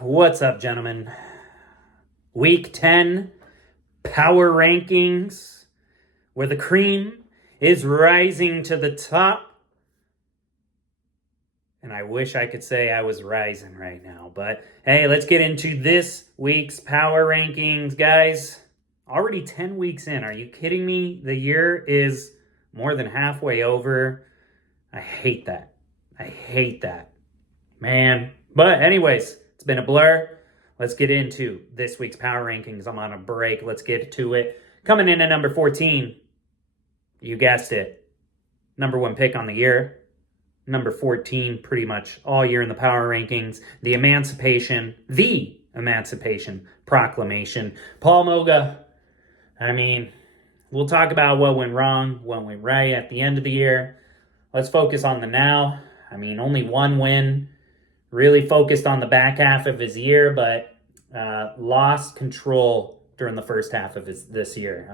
What's up, gentlemen? Week 10 power rankings, where the cream is rising to the top. And I wish I could say I was rising right now. But hey, let's get into this week's power rankings, guys. Already 10 weeks in. Are you kidding me? The year is more than halfway over. I hate that. I hate that. Man. But anyways, it's been a blur. Let's get into this week's power rankings. I'm on a break. Let's get to it. Coming in at number 14, you guessed it, number one pick on the year. Number 14 pretty much all year in the power rankings. The Emancipation Proclamation. Paul Moga. I mean, we'll talk about what went wrong, what went right at the end of the year. Let's focus on the now. I mean, only one win. Really focused on the back half of his year, but lost control during the first half of this year.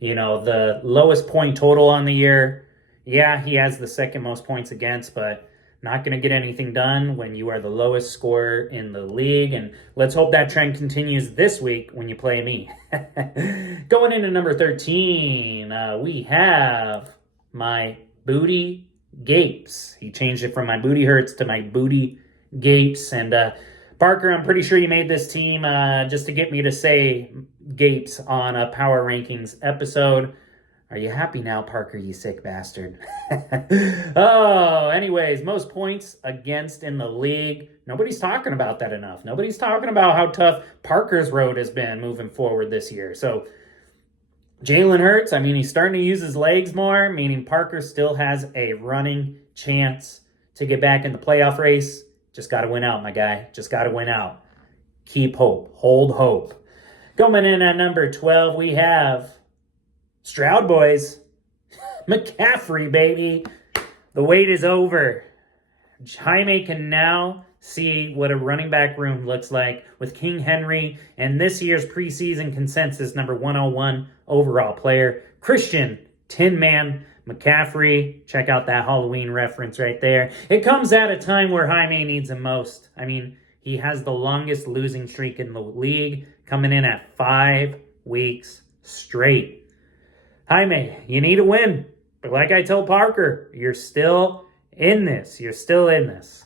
The lowest point total on the year. Yeah, he has the second most points against, but not going to get anything done when you are the lowest scorer in the league. And let's hope that trend continues this week when you play me. Going into number 13, we have my Booty Gapes. He changed it from my Booty Hurts to my Booty Gapes. And Parker, I'm pretty sure you made this team just to get me to say Gapes on a Power Rankings episode. Are you happy now, Parker, you sick bastard? Anyways, most points against in the league. Nobody's talking about that enough. Nobody's talking about how tough Parker's road has been moving forward this year. So Jalen Hurts, he's starting to use his legs more, meaning Parker still has a running chance to get back in the playoff race. Just got to win out, my guy. Just got to win out. Keep hope. Hold hope. Coming in at number 12, we have Stroud Boys. McCaffrey, baby. The wait is over. Jaime can now see what a running back room looks like with King Henry and this year's preseason consensus number 101 overall player, Christian Tin Man McCaffrey. Check out that Halloween reference right there. It comes at a time where Jaime needs him most. He has the longest losing streak in the league, coming in at 5 weeks straight. Jaime, you need a win. But like I told Parker, you're still in this. You're still in this.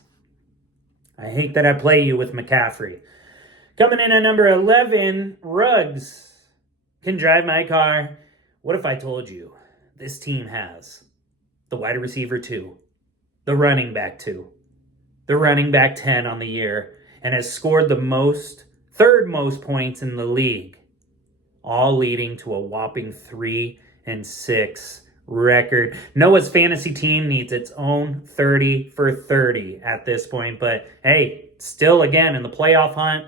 I hate that I play you with McCaffrey. Coming in at number 11, Ruggs can drive my car. What if I told you this team has the wide receiver 2, the running back 2, the running back 10 on the year, and has scored the third most points in the league, all leading to a whopping 3-6 record. Noah's fantasy team needs its own 30 for 30 at this point, but hey, still again in the playoff hunt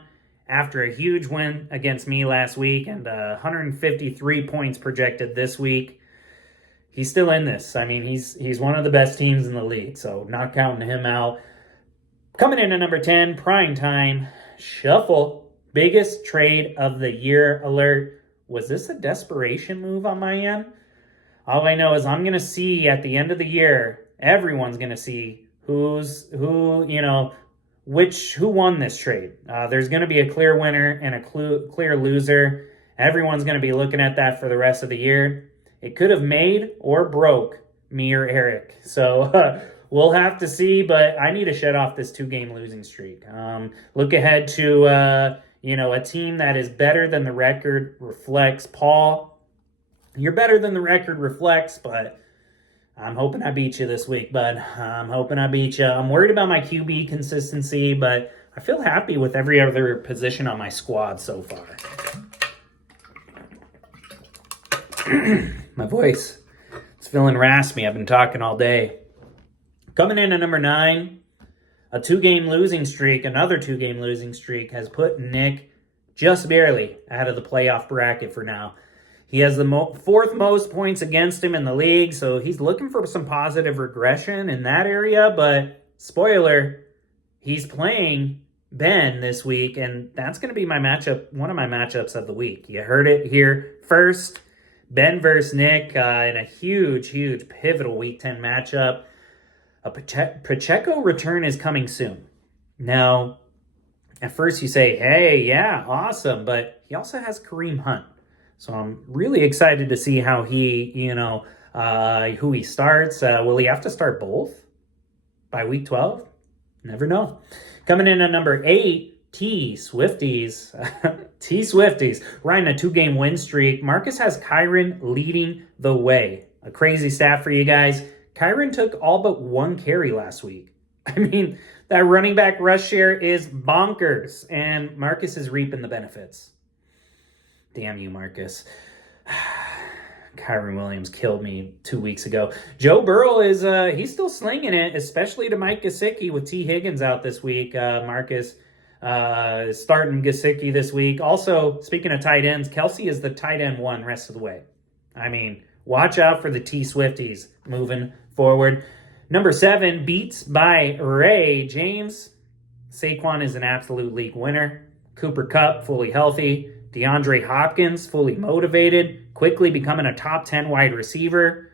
after a huge win against me last week and 153 points projected this week. He's still in this. He's one of the best teams in the league, so not counting him out. Coming in at number 10, prime time shuffle. Biggest trade of the year alert. Was this a desperation move on my end? All I know is I'm going to see at the end of the year, everyone's going to see who won this trade. There's going to be a clear winner and a clear loser. Everyone's going to be looking at that for the rest of the year. It could have made or broke me or Eric. So we'll have to see, but I need to shut off this 2-game losing streak. Look ahead to a team that is better than the record reflects. Paul, you're better than the record reflects, but I'm hoping I beat you this week, bud. I'm hoping I beat you. I'm worried about my QB consistency, but I feel happy with every other position on my squad so far. My voice is feeling raspy. I've been talking all day. Coming in at number 9, a 2-game losing streak, another 2-game losing streak has put Nick just barely out of the playoff bracket for now. He has the fourth most points against him in the league, so he's looking for some positive regression in that area. But spoiler, he's playing Ben this week, and that's going to be my matchup, one of my matchups of the week. You heard it here first. Ben versus Nick in a huge pivotal Week 10 matchup. A Pacheco return is coming soon. Now, At first you say, hey, yeah, awesome. But he also has Kareem Hunt. So I'm really excited to see how who he starts. Will he have to start both by week 12? Never know. Coming in at number 8, T Swifties. T Swifties riding a 2-game win streak. Marcus has Kyren leading the way. A crazy stat for you guys. Kyren took all but 1 carry last week. I mean, that running back rush share is bonkers, and Marcus is reaping the benefits. Damn you, Marcus. Kyren Williams killed me 2 weeks ago. Joe Burrow is he's still slinging it, especially to Mike Gesicki with T. Higgins out this week. Marcus is starting Gesicki this week. Also, speaking of tight ends, Kelsey is the tight end 1 rest of the way. I mean, watch out for the T Swifties moving forward. Number 7, Beats by Ray James. Saquon is an absolute league winner. Cooper Kupp, fully healthy. DeAndre Hopkins, fully motivated, quickly becoming a top 10 wide receiver.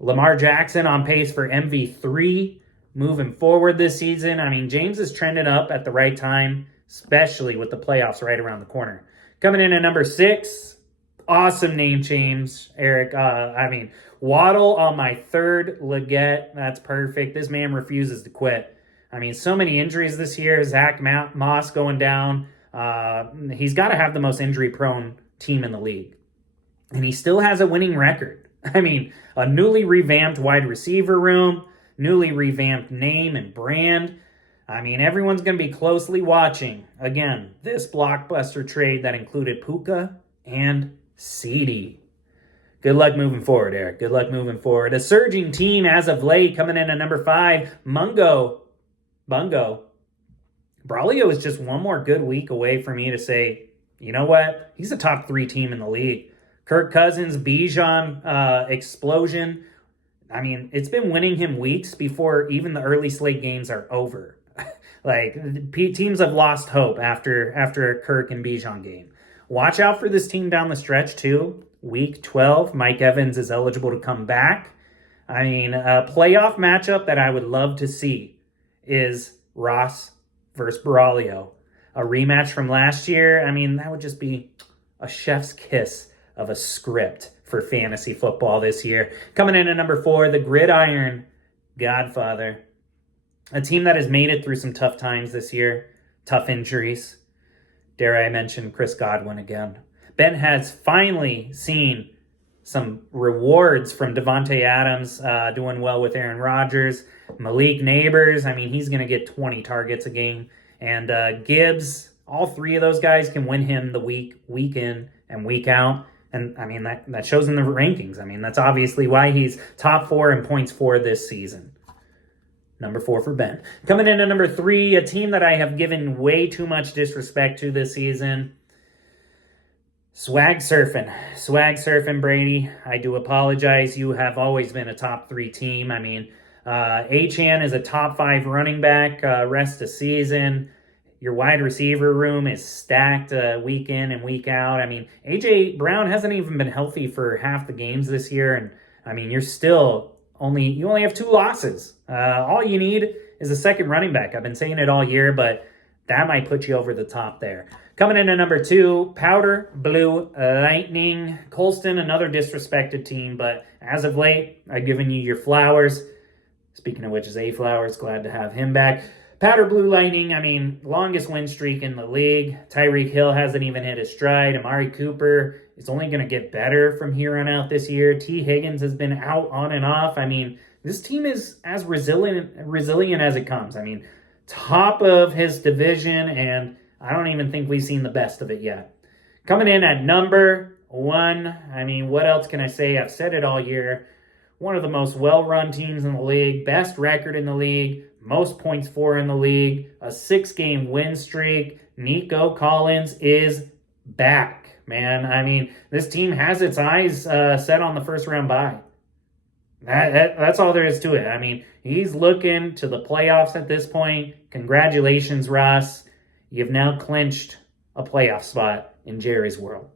Lamar Jackson on pace for MV3 moving forward this season. I mean, James is trending up at the right time, especially with the playoffs right around the corner. Coming in at number 6, awesome name change, Eric. Waddle on my 3rd Leggett. That's perfect. This man refuses to quit. I mean, so many injuries this year. Zach Moss going down. He's got to have the most injury-prone team in the league. And he still has a winning record. I mean, a newly revamped wide receiver room, newly revamped name and brand. I mean, everyone's going to be closely watching, again, this blockbuster trade that included Puka and CeeDee. Good luck moving forward, Eric. Good luck moving forward. A surging team as of late, coming in at number 5, Bungo. Braulio is just one more good week away for me to say, you know what? He's a top 3 team in the league. Kirk Cousins, Bijan explosion. I mean, it's been winning him weeks before even the early slate games are over. Teams have lost hope after a Kirk and Bijan game. Watch out for this team down the stretch, too. Week 12, Mike Evans is eligible to come back. I mean, a playoff matchup that I would love to see is Ross versus Braulio. A rematch from last year, I mean, that would just be a chef's kiss of a script for fantasy football this year. Coming in at number 4, the Gridiron Godfather. A team that has made it through some tough times this year. Tough injuries. Dare I mention Chris Godwin again. Ben has finally seen some rewards from Devontae Adams doing well with Aaron Rodgers. Malik Neighbors, I mean, he's going to get 20 targets a game. And Gibbs, all 3 of those guys can win him the week in and week out. And, I mean, that shows in the rankings. I mean, that's obviously why he's top 4 in points for this season. Number 4 for Ben. Coming in at number 3, a team that I have given way too much disrespect to this season. Swag surfing, Brady. I do apologize. You have always been a top 3 team. I mean, Achane is a top 5 running back rest of season. Your wide receiver room is stacked week in and week out. I mean, A.J. Brown hasn't even been healthy for half the games this year. And, I mean, you only have 2 losses. All you need is a second running back. I've been saying it all year, but that might put you over the top there. Coming in at number 2, Powder Blue Lightning. Colston, another disrespected team, but as of late, I've given you your flowers. Speaking of which, Zay Flowers, glad to have him back. Powder Blue Lightning, I mean, longest win streak in the league. Tyreek Hill hasn't even hit his stride. Amari Cooper is only going to get better from here on out this year. T. Higgins has been out on and off. I mean, this team is as resilient as it comes. I mean, top of his division, and I don't even think we've seen the best of it yet. Coming in at number 1, I mean, what else can I say? I've said it all year. One of the most well-run teams in the league, best record in the league, most points for in the league, a 6-game win streak. Nico Collins is back, man. I mean, this team has its eyes set on the first-round bye. That's all there is to it. I mean, he's looking to the playoffs at this point. Congratulations, Ross. You've now clinched a playoff spot in Jerry's world.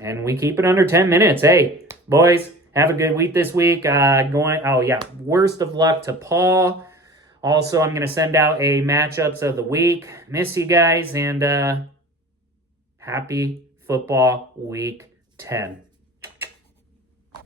And we keep it under 10 minutes. Hey, boys, have a good week this week. Worst of luck to Paul Also, I'm going to send out a matchups of the week. Miss you guys, and happy football week 10.